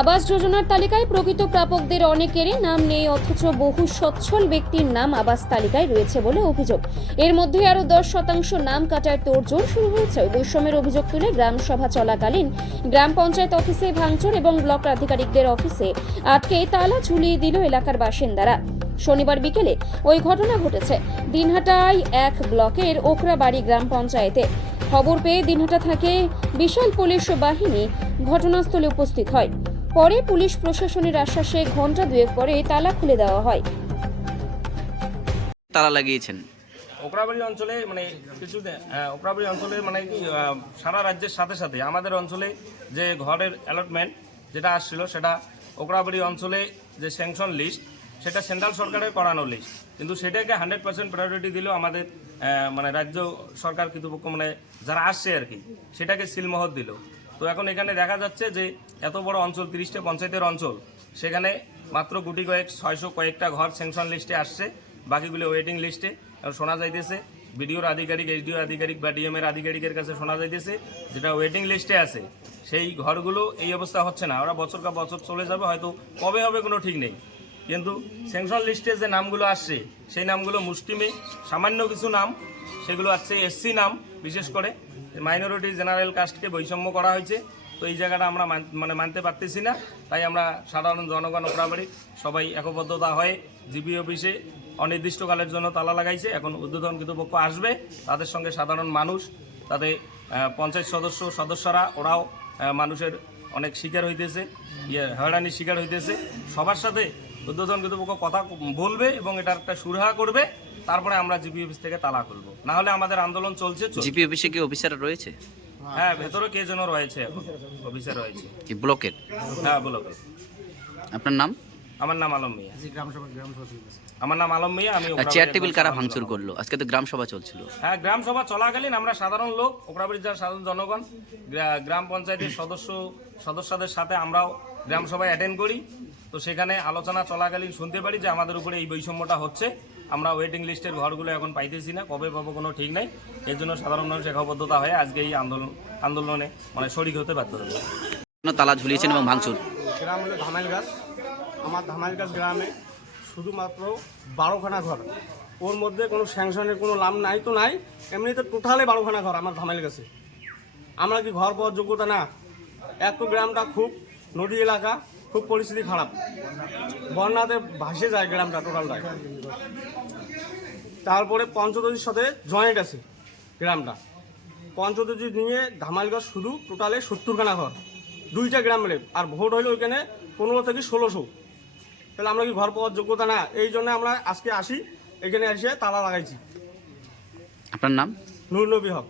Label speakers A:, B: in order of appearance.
A: আবাস যোজনার তালিকায় প্রকৃত প্রাপকদের অনেকেরই নাম নেই, অথচ বহু সচ্ছল ব্যক্তির নাম আবাস তালিকায় রয়েছে বলে অভিযোগ। এর মধ্যে আরও দশ শতাংশ নাম কাটার তোড়জোড় শুরু হয়েছে। বৈষম্যের অভিযোগ তুলে গ্রাম সভা চলাকালীন গ্রাম পঞ্চায়েত অফিসে ভাঙচুর এবং ব্লক আধিকারিকদের অফিসে আটকে তালা ঝুলিয়ে দিল এলাকার বাসিন্দারা। শনিবার বিকেলে ওই ঘটনা ঘটেছে। দিনহাটায় এক ব্লকের ওকরাবাড়ি গ্রাম পঞ্চায়েতে। খবর পেয়ে দিনহাটা থাকে বিশাল পুলিশ বাহিনী ঘটনাস্থলে উপস্থিত হয়। পরে পুলিশ প্রশাসনের আশ্বাসে ঘণ্টা দুয়েক পরে তালা খুলে দেওয়া হয়।
B: তালা লাগিয়েছেন।
C: ওকরাবাড়ি অঞ্চলে মানে কিছু ওকরাবাড়ি অঞ্চলে মানে কি সারা রাজ্যের সাথে সাথে আমাদের অঞ্চলে যে ঘরের অ্যালটমেন্ট যেটা আসছিল সেটা ওকরাবাড়ি অঞ্চলে যে স্যাংশন লিস্ট সেটা সেন্ট্রাল সরকারের করানো লিস্ট কিন্তু সেটাকে হান্ড্রেড পার্সেন্ট প্রায়োরিটি দিল আমাদের মানে রাজ্য সরকার কর্তৃপক্ষ মানে যারা আসছে আর কি সেটাকে সিলমোহর দিল। তো এখন এখানে দেখা যাচ্ছে যে এত বড় অঞ্চল, তিরিশটা পঞ্চায়েতের অঞ্চল, সেখানে মাত্র গুটি কয়েক, ছয়শো কয়েকটা ঘর স্যাংশন লিস্টে আসছে, বাকিগুলো ওয়েটিং লিস্টে শোনা যাইতেছে বিডিওর আধিকারিক এইচডিও আধিকারিক বা ডিএম এর আধিকারিকের কাছে শোনা যাইতেছে, যেটা ওয়েটিং লিস্টে আছে, সেই ঘরগুলো এই অবস্থা হচ্ছে না। ওরা বছর কা বছর চলে যাবে, হয়তো কবে হবে কোনো ঠিক নেই। কিন্তু স্যাংশন লিস্টে যে নামগুলো আসছে, সেই নামগুলো মুষ্টিমে সামান্য কিছু নাম সেগুলো আছে এসসি নাম, বিশেষ করে মাইনরিটি জেনারেল কাস্টকে বৈষম্য করা হয়েছে। তো এই জায়গাটা আমরা মান- মানে মানতে পারতেছি না। তাই আমরা সাধারণ জনগণ, ওপরাবাড়ি সবাই একবদ্ধতা হয়ে জিবি অফিসে অনির্দিষ্টকালের জন্য তালা লাগাইছে। এখন উদ্বোধন কর্তৃপক্ষ আসবে, তাদের সঙ্গে সাধারণ মানুষ তাদের পঞ্চায়েত সদস্য, সদস্যরা, ওরাও মানুষের অনেক শিকার হইতেছে ইয়ে হয়রানির শিকার হইতেছে। সবার সাথে উদ্বোধন কর্তৃপক্ষ কথা বলবে এবং এটার একটা সুরাহা করবে। তারপরে আমরা জিপি অফিস থেকে তালা খুলবো। না হলে আমাদের আন্দোলন চলছে
B: জিপি অফিসে কি অফিসার রয়েছে?
C: হ্যাঁ ভেতরে কে যেন রয়েছে এখন? অফিসে রয়েছে।
B: কি ব্লকের?
C: হ্যাঁ বলো
B: আপনার নাম?
C: আমার নাম আলম মিয়া। আমার নাম আলম মিয়া আমি
B: চেয়ার টেবিল কারা ভাঙচুর করল? আজকে তো গ্রাম সভা চলছিল।
C: হ্যাঁ গ্রাম সভা চলাকালীন আমরা সাধারণ লোক ওকরাবাড়ির যারা সাধারণ জনগণ গ্রা- গ্রাম পঞ্চায়েতের সদস্য সদস্যদের সাথে আমরাও গ্রাম সভায় অ্যাটেন্ড করি। তো সেখানে আলোচনা চলাকালীন শুনতে পারি যে আমাদের উপরে এই বৈষম্যটা হচ্ছে। আমরা ওয়েটিং লিস্টের ঘরগুলো এখন পাইতেছি না কবে পাবো কোনো ঠিক নাই। এর জন্য সাধারণ মানুষ একবদ্ধতা হয়ে আজকে এই আন্দোলন আন্দোলনে মানে শরিক হতে বাধ্য হবে
B: তালা ঝুলিয়েছেন এবং ভাঙচুর?
D: গ্রাম হলো ধামাইল গাছ। আমার ধামাইল গাছ গ্রামে শুধুমাত্র বারোখানা ঘর। ওর মধ্যে কোনো স্যাংশনের কোনো লাভ নাই তো নাই এমনিতে টোটালে বারোখানা ঘর আমার ধামাইল গাছে। আমরা কি ঘর পাওয়ার যোগ্যতা না? এত গ্রামটা খুব নদী এলাকা খুব পরিস্থিতি খারাপ। বন্যাতে ভাসে যায় গ্রামটা টোটালটাই। তারপরে পঞ্চদশীর সাথে জয়েন্ট আছে গ্রামটা। পঞ্চদশী নিয়ে ধামাইলগঞ্জ শুধু টোটালে সত্তরখানা ঘর। দুইটা গ্রাম মিলে আর ভোট হইল ওইখানে পনেরো থেকে ষোলোশো। তাহলে আমরা কি ঘর পাওয়ার যোগ্যতা না? এই জন্য আমরা আজকে আসি এখানে এসে তালা লাগাইছি।
B: আপনার নাম?
D: নুর নবী হক।